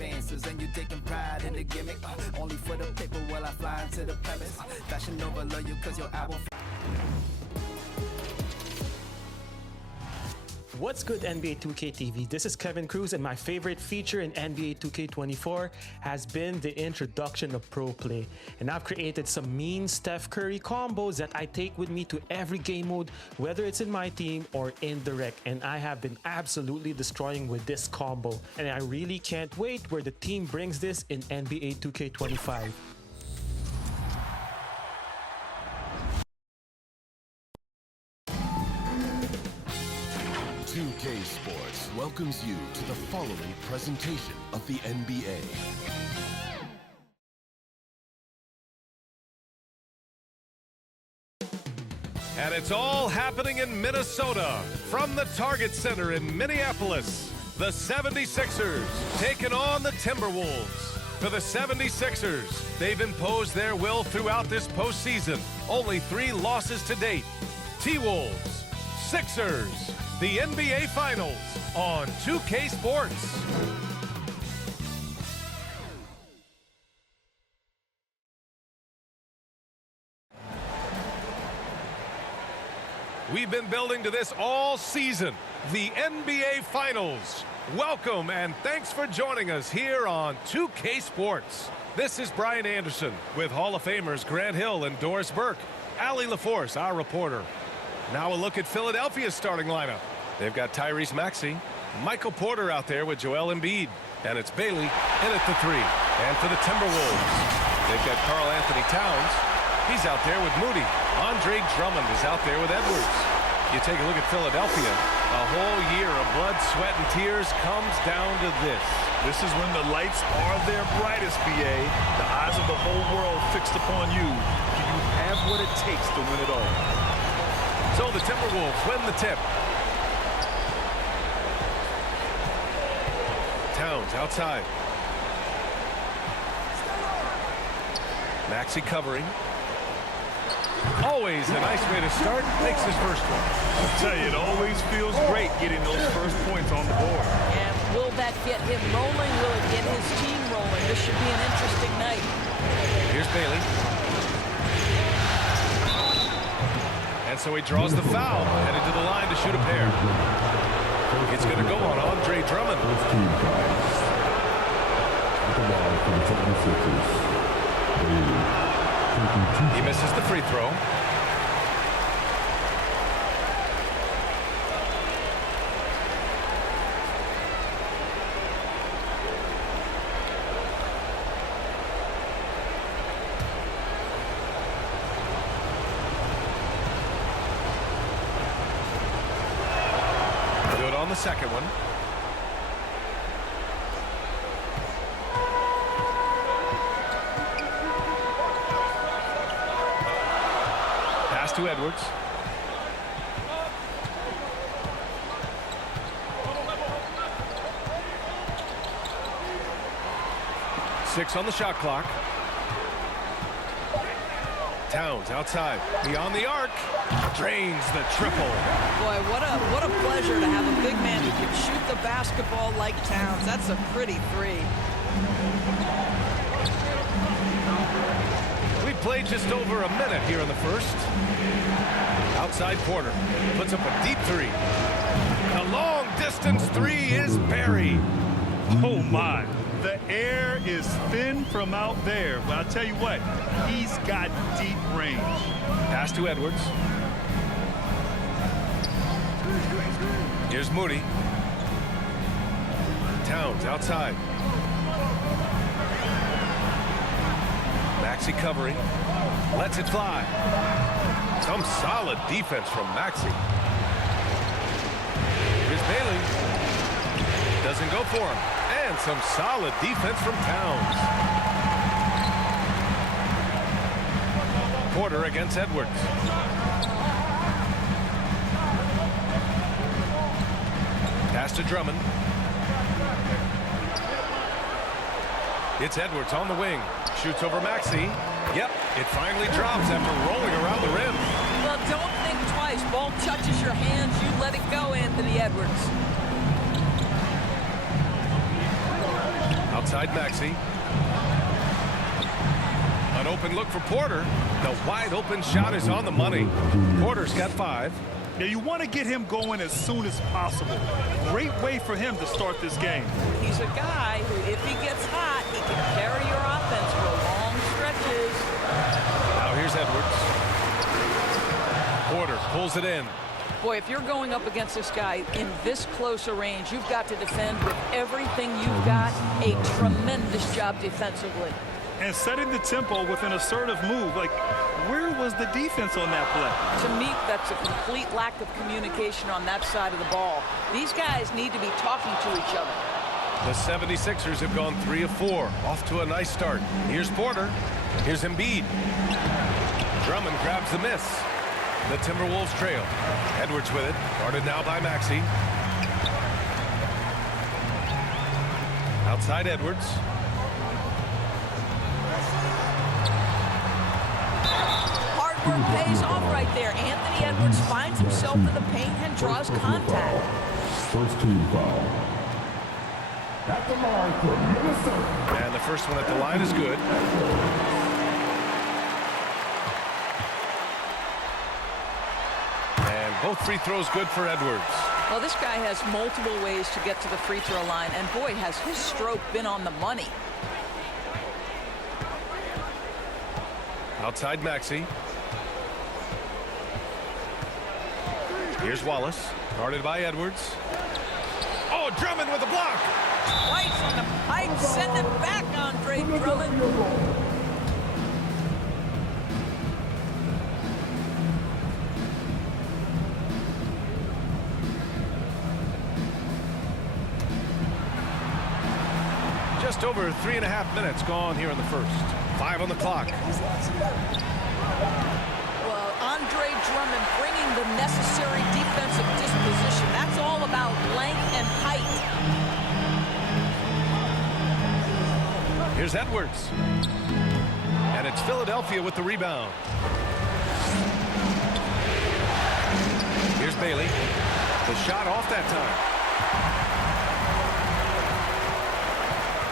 advances, and you taking pride in the gimmick. Only for the paper while I fly into the premise. Fashion over love you cause your album. What's good, NBA 2K TV? This is Kevin Cruz, and my favorite feature in NBA 2K24 has been the introduction of Pro Play. And I've created some mean Steph Curry combos that I take with me to every game mode, whether it's in my team or in the rec. And I have been absolutely destroying with this combo. And I really can't wait where the team brings this in NBA 2K25. 2K Sports welcomes you to the following presentation of the NBA. And it's all happening in Minnesota from the Target Center in Minneapolis. The 76ers taking on the Timberwolves. For the 76ers, they've imposed their will throughout this postseason. Only 3 losses to date. T-Wolves, Sixers, the NBA Finals on 2K Sports. We've been building to this all season, the NBA Finals. Welcome and thanks for joining us here on 2K Sports. This is Brian Anderson with Hall of Famers Grant Hill and Doris Burke. Allie LaForce, our reporter. Now a look at Philadelphia's starting lineup. They've got Tyrese Maxey, Michael Porter out there with Joel Embiid, and it's Bailey in at the 3. And for the Timberwolves, they've got Karl Anthony Towns. He's out there with Moody. Andre Drummond is out there with Edwards. You take a look at Philadelphia. A whole year of blood, sweat, and tears comes down to this. This is when the lights are their brightest, BA. The eyes of the whole world fixed upon you. Do you have what it takes to win it all? So the Timberwolves win the tip. Towns outside. Maxey covering. Always a nice way to start. Makes his first one. I'll tell you, it always feels great getting those first points on the board. And will that get him rolling? Will it get his team rolling? This should be an interesting night. Here's Bailey. And so he draws the foul, headed to the line to shoot a pair. It's going to go on Andre Drummond. He misses the free throw. Good on the second one. To Edwards. Six on the shot clock. Towns outside. Beyond the arc. Drains the triple. Boy, what a pleasure to have a big man who can shoot the basketball like Towns. That's a pretty 3. Played just over a minute here in the first. Outside Porter puts up a deep 3. The long distance 3 is buried. Oh my, the air is thin from out there. But I'll tell you what, he's got deep range. Pass to Edwards. Here's Moody. Towns outside. Maxey covering. Lets it fly. Some solid defense from Maxey. Here's Bailey. Doesn't go for him. And some solid defense from Towns. Porter against Edwards. Pass to Drummond. It's Edwards on the wing. Shoots over Maxey. Yep, it finally drops after rolling around the rim. Well, don't think twice. Ball touches your hands, you let it go, Anthony Edwards. Outside Maxey. An open look for Porter. The wide open shot is on the money. Porter's got 5. Yeah, you want to get him going as soon as possible. Great way for him to start this game. He's a guy who, if he gets hot, he can carry your offense for long stretches. Now here's Edwards. Porter pulls it in. Boy, if you're going up against this guy in this close a range, you've got to defend with everything you've got. A tremendous job defensively. And setting the tempo with an assertive move. Like, where was the defense on that play? To me, that's a complete lack of communication on that side of the ball. These guys need to be talking to each other. The 76ers have gone 3 of 4. Off to a nice start. Here's Porter. Here's Embiid. Drummond grabs the miss. The Timberwolves trail. Edwards with it. Guarded now by Maxey. Outside Edwards. Hard work pays off right there. Anthony Edwards finds himself in the paint and draws contact. First team foul. At the line for Minnesota. And the first one at the line is good. And both free throws good for Edwards. Well, this guy has multiple ways to get to the free throw line, and boy, has his stroke been on the money. Outside Maxey. Here's Wallace. Guarded by Edwards. Oh, Drummond with a block. Twice on the pipe, send it back, Andre Drummond. Just over 3.5 minutes gone here in the first. 5 on the clock. Well, Andre Drummond bringing the necessary defensive disposition. That's all about length and height. Here's Edwards. And it's Philadelphia with the rebound. Here's Bailey. The shot off that time.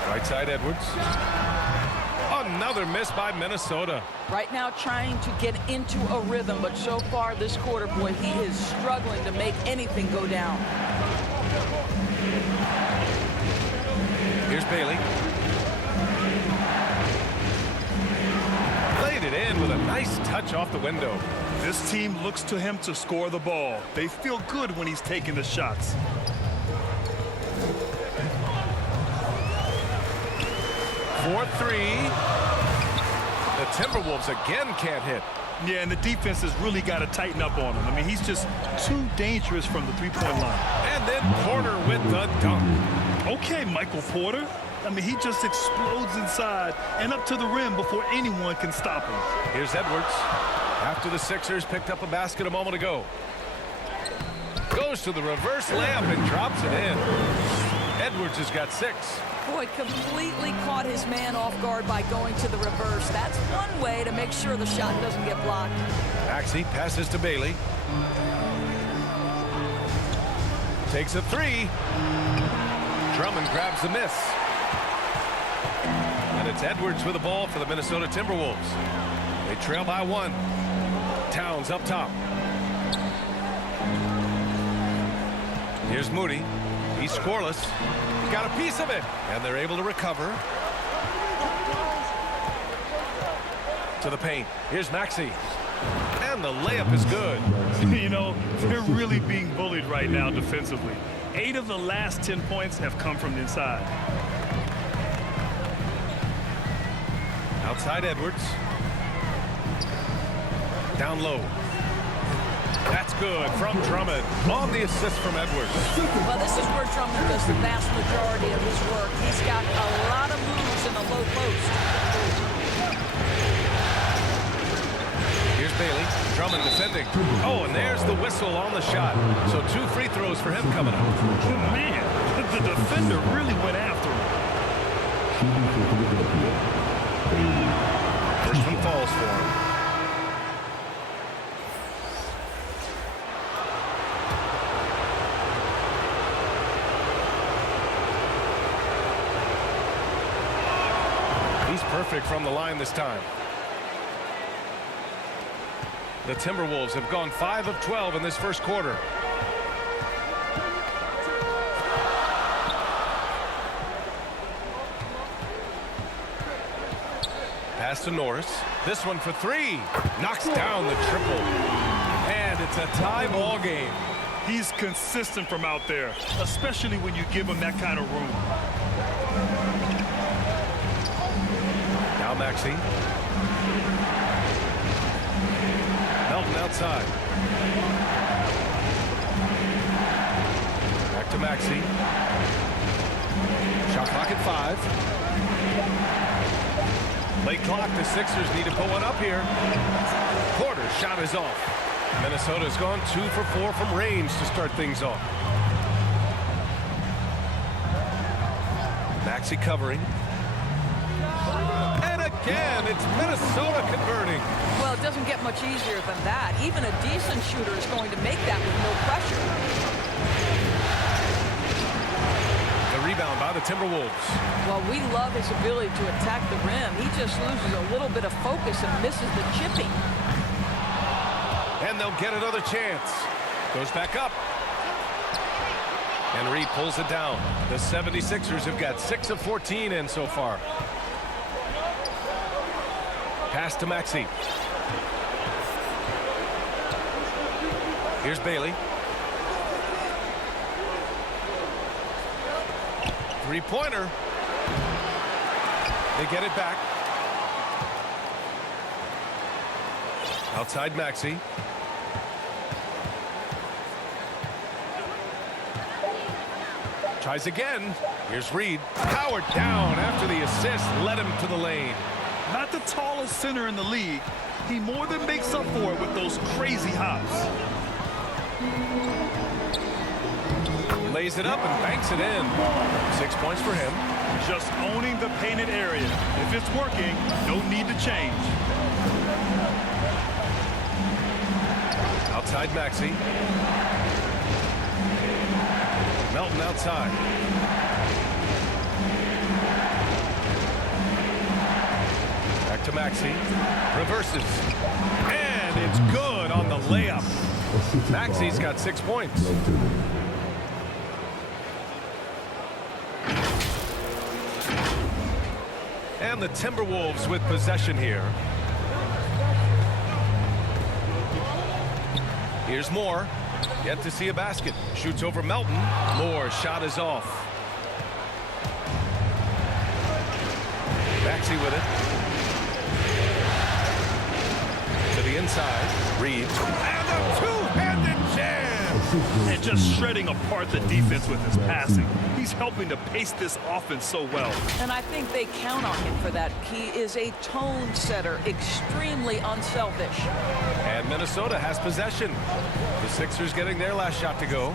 Right side Edwards. Another miss by Minnesota. Right now trying to get into a rhythm, but so far this quarter, boy, he is struggling to make anything go down. Here's Bailey. Laid it in with a nice touch off the window. This team looks to him to score the ball. They feel good when he's taking the shots. For 3. The Timberwolves again can't hit. Yeah, and the defense has really got to tighten up on him. I mean, he's just too dangerous from the three-point line. And then Porter with the dunk. Okay, Michael Porter. I mean, he just explodes inside and up to the rim before anyone can stop him. Here's Edwards. After the Sixers picked up a basket a moment ago. Goes to the reverse layup and drops it in. Edwards has got 6. Boy, completely caught his man off guard by going to the reverse. That's one way to make sure the shot doesn't get blocked. Maxey passes to Bailey. Takes a 3. Drummond grabs the miss. And it's Edwards with the ball for the Minnesota Timberwolves. They trail by 1. Towns up top. Here's Moody. He's scoreless. Got a piece of it. And they're able to recover. To the paint. Here's Maxey. And the layup is good. You know, they're really being bullied right now defensively. 8 of the last 10 points have come from the inside. Outside Edwards. Down low. That's good from Drummond. On the assist from Edwards. Well, this is where Drummond does the vast majority of his work. He's got a lot of moves in the low post. Here's Bailey. Drummond defending. Oh, and there's the whistle on the shot. So 2 free throws for him coming up. Oh, man, the defender really went after him. First one falls for him. Perfect from the line this time. The Timberwolves have gone 5 of 12 in this first quarter. Pass to Norris. This one for 3. Knocks down the triple. And it's a tie ball game. He's consistent from out there, especially when you give him that kind of room. Now Maxey. Melton outside. Back to Maxey. Shot clock at 5. Late clock. The Sixers need to put one up here. Porter's shot is off. Minnesota's gone 2 for 4 from range to start things off. Maxey covering. And again, it's Minnesota converting. Well, it doesn't get much easier than that. Even a decent shooter is going to make that with no pressure. The rebound by the Timberwolves. Well, we love his ability to attack the rim. He just loses a little bit of focus and misses the chipping. And they'll get another chance. Goes back up. And Reed pulls it down. The 76ers have got 6 of 14 in so far. Pass to Maxey. Here's Bailey. 3-pointer. They get it back. Outside Maxey. Tries again. Here's Reed. Powered down after the assist led him to the lane. Not the tallest center in the league. He more than makes up for it with those crazy hops. Lays it up and banks it in. 6 points for him. Just owning the painted area. If it's working, no need to change. Outside Maxey. Melton outside. Back to Maxey. Reverses. And it's good on the layup. Maxey's got 6 points. And the Timberwolves with possession here. Here's Moore. Yet to see a basket. Shoots over Melton. Moore shot is off. Maxey with it. To the inside. Reed. And a two-handed jam. And just shredding apart the defense with his passing. He's helping to pace this offense so well. And I think they count on him for that. He is a tone setter, extremely unselfish. And Minnesota has possession. The Sixers getting their last shot to go.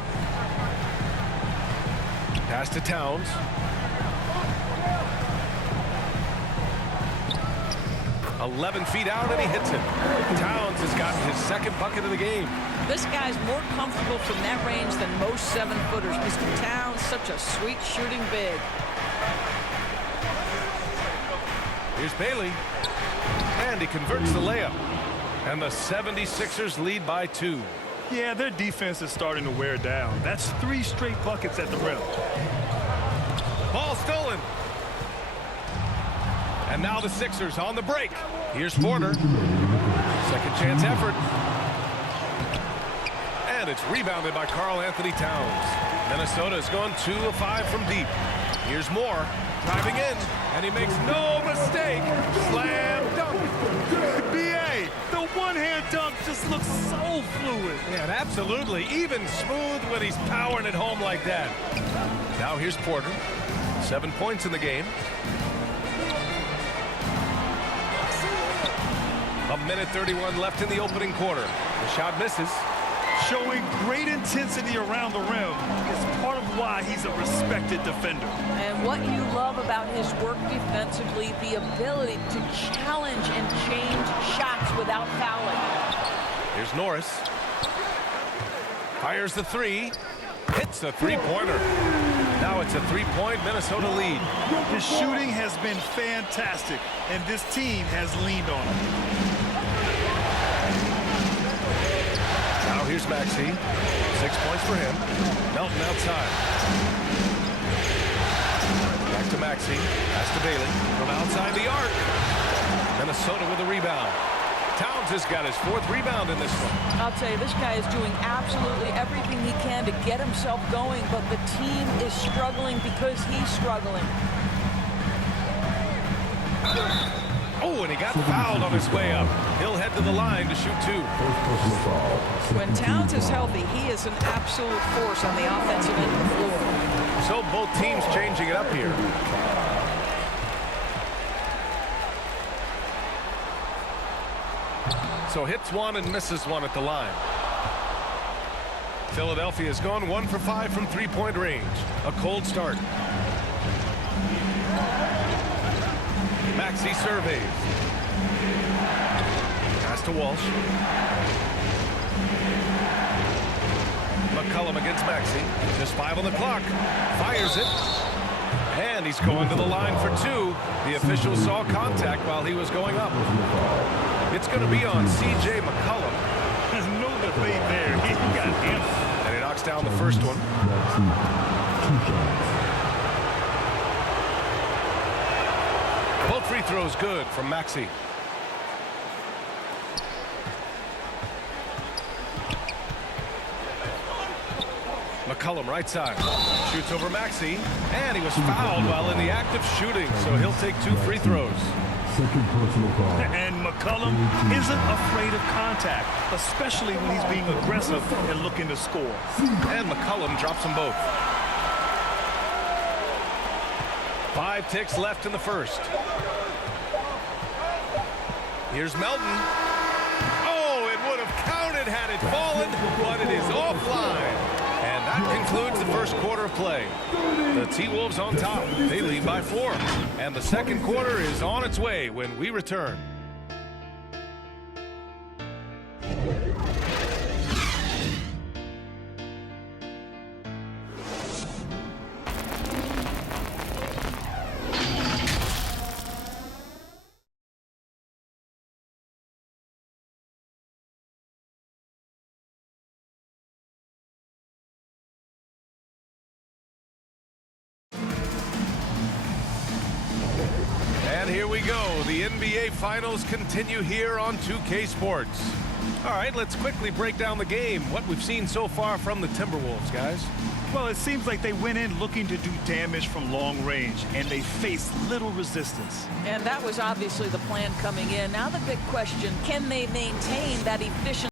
Pass to Towns. "11 feet out and he hits it. Towns has gotten his second bucket of the game. This guy's more comfortable from that range than most 7-footers. Mr. Towns, such a sweet shooting big. Here's Bailey. And he converts the layup. And the 76ers lead by 2. Yeah, their defense is starting to wear down. That's 3 straight buckets at the rim. Ball stolen. And now the Sixers on the break. Here's Porter. Second chance effort. And it's rebounded by Karl-Anthony Towns. Minnesota's gone 2 of 5 from deep. Here's Moore driving in, and he makes no mistake. Slam dunk. BA, the one-hand dunk just looks so fluid. Yeah, and absolutely even smooth when he's powering it home like that. Now here's Porter. 7 points in the game. A minute 31 left in the opening quarter. The shot misses. Showing great intensity around the rim is part of why he's a respected defender. And what you love about his work defensively, the ability to challenge and change shots without fouling. Here's Norris. Fires the 3. Hits a three-pointer. Now it's a three-point Minnesota lead. The shooting has been fantastic, and this team has leaned on it. Now here's Maxey. 6 points for him. Melton outside. Back to Maxey. Pass to Bailey. From outside the arc. Minnesota with a rebound. Towns has got his 4th rebound in this one. I'll tell you, this guy is doing absolutely everything he can to get himself going, but the team is struggling because he's struggling. Oh, and he got fouled on his way up. He'll head to the line to shoot 2. When Towns is healthy, he is an absolute force on the offensive end of the floor. So both teams changing it up here. So hits one and misses one at the line. Philadelphia has gone 1 for 5 from three-point range. A cold start. Maxey surveys. Pass to Walsh. McCollum against Maxey. Just 5 on the clock. Fires it. And he's going to the line for 2. The official saw contact while he was going up. It's going to be on C.J. McCollum. There's no debate there. He got him. And he knocks down the first one. Both free throws good from Maxey. McCollum right side. Shoots over Maxey. And he was fouled while in the act of shooting, so he'll take 2 free throws. Second personal foul. And McCollum isn't afraid of contact, especially when he's being aggressive and looking to score. And McCollum drops them both. 5 ticks left in the first. Here's Melton. Oh, it would have counted had it fallen, but it is offline. And that concludes the first quarter of play. The T-Wolves on top. They lead by 4. And the second quarter is on its way when we return. And here we go. The NBA Finals continue here on 2K Sports. All right, let's quickly break down the game. What we've seen so far from the Timberwolves, guys. Well, it seems like they went in looking to do damage from long range, and they faced little resistance. And that was obviously the plan coming in. Now the big question, can they maintain that efficient